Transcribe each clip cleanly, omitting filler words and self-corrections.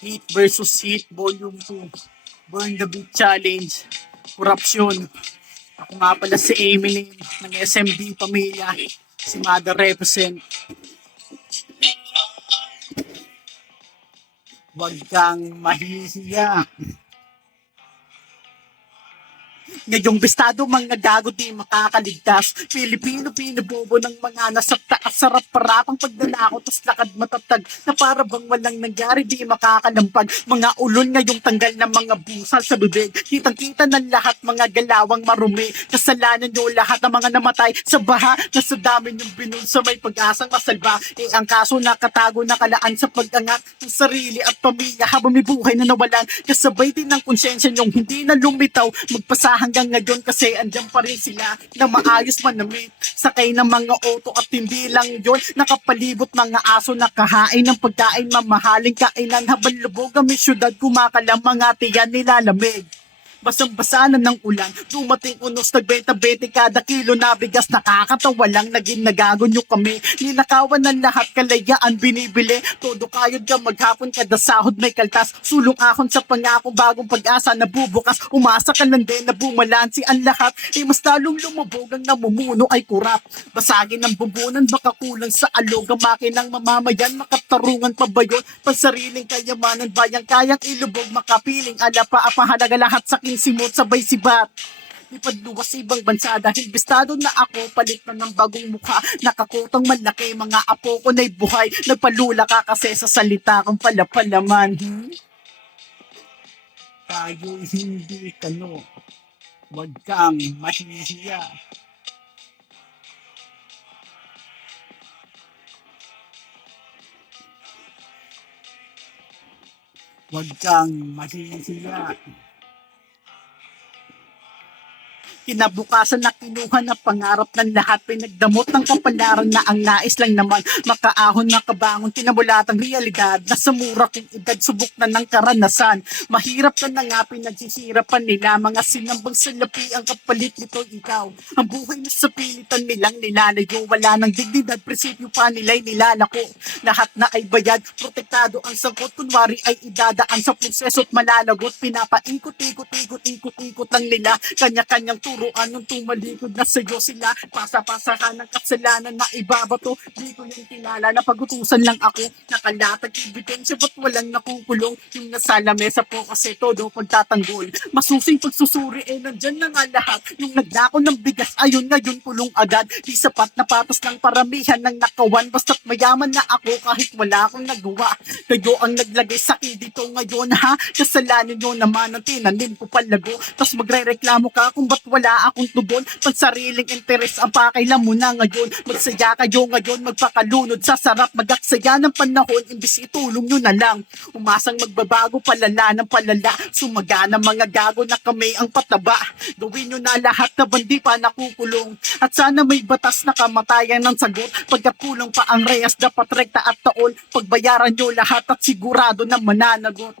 Heat versus Heat Volume 2. Burn the Beat Challenge. Korupsyon. Ako nga pala si Eminem ng SMD Pamilya. Si Mother Represent. Huwag kang mahihiya. Ngayong bestado mga gago di makakaligtas. Pilipino pinabobo ng mga nasa taas. Sarap parapang pagdanako tas lakad matatag na para bang walang nangyari di makakalampag. Mga ulol ngayong tanggal ng mga busal sa bibig. Kitang kita ng lahat mga galawang marumi. Kasalanan nyo lahat ng mga namatay sa baha. Nasa dami yung binul sa may pag-asang masalba. Ang kaso nakatago nakalaan sa pag-angat ng sarili at pamilya habang may buhay na nawalan. Kasabay din ng konsensya nyong hindi na lumitaw. Magpasa hanggang ngayon kasi andyan pa rin sila na maayos manamit. Sakay ng mga auto at hindi lang yon. Nakapalibot mga aso nakahain ng pagkain mamahaling kainan habang lubog kami syudad kumakalam mga tiyan nilalamig. Basang-basa na ng ulan, dumating unos nagbenta-20 kada kilo na bigas, nakakatawa lang, naging nagago nyo kami. Ninakawan ng lahat, kalayaan binibili, todo kayod ka maghapon, kada sahod may kaltas. Sulong ahon sa pangako, bagong pag-asa na bubukas, umasa ka lang din na bumalansi ang lahat. Mas lalong lumubog ang namumuno ay kurap. Basagin ng bubunan, baka kulang sa alog ang makinang mamamayan, makatarungan pa ba yun? Pansariling kayamanan, bayang kayang ilubog, makapiling alapa, apahalaga lahat sa simot sabay sibat. Ipadluwas sa ibang bansa dahil bistado na ako, palit na ng bagong mukha, nakakutang malaki, mga apo ko na'y buhay, nagpalula ka kasi sa salita kang palapalaman. Tayo hindi kano, wag kang mahihiya. Wag kang mahihiya. Kinabukasan na kinuha na pangarap ng lahat, pinagdamot ng kapalaran na ang nais lang naman makaahon na kabangon, kinabulatang realidad na sa mura kong edad subok na ng karanasan. Mahirap ka na nga pinagsisirapan nila, mga sinambang salapi ang kapalit nito ikaw. Ang buhay na sa pilitan nilang nilalayo, wala ng dignidad, prinsipyo pa nila'y nilalako. Lahat na ay bayad, protektado ang sangkot, kunwari ay idadaan sa proseso at malalagot, pinapaikot-ikot-ikot-ikot-ikot lang nila, kanya-kanyang turuan nung tumalikod na sa'yo sila, pasa-pasahan ng kasalanan na ibabato. Di ko yung kilala na pag-utusan lang ako, nakalatag ebidensya ba't walang nakukulong, yung nasa lamesa po kasi todo pagtatanggol. Masusing pagsusuri nandyan na nga lahat, yung naglako ng bigas ayun ngayon kulong agad. Di sapat na patas ng paramihan ng nakawan, basta't mayaman na ako kahit wala akong nagawa. Kayo ang naglagay sa akin dito ngayon ha, kasalanan nyo naman ang tinanim ko palago. Tas magre-reklamo ka kung ba't wala akong tugon, pag sariling interes ang pakailan mo na ngayon. Magsaya kayo ngayon, magpakalunod sa sarap, magaksaya ng panahon, imbis itulong nyo na lang. Umasang magbabago, palala ng palala, sumaga ng mga gago na kami ang pataba. Gawin nyo na lahat na bandi pa nakukulong, at sana may batas na kamatayan ng sagot. Pagkat kulang pa ang reyas, dapat rekta at taol, pagbayaran nyo lahat at sigurado na mananagot.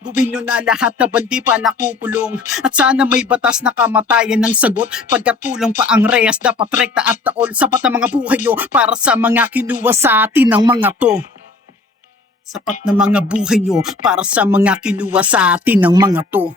Gawin nyo na lahat na bandi pa nakukulong, at sana may batas na kamatayan ng sagot. Pagkat kulang pa ang reyes, dapat rekta at taol, sapat ang mga buhay nyo para sa mga kinuha sa atin ng mga to. Sapat na mga buhay nyo para sa mga kinuha sa atin ng mga to.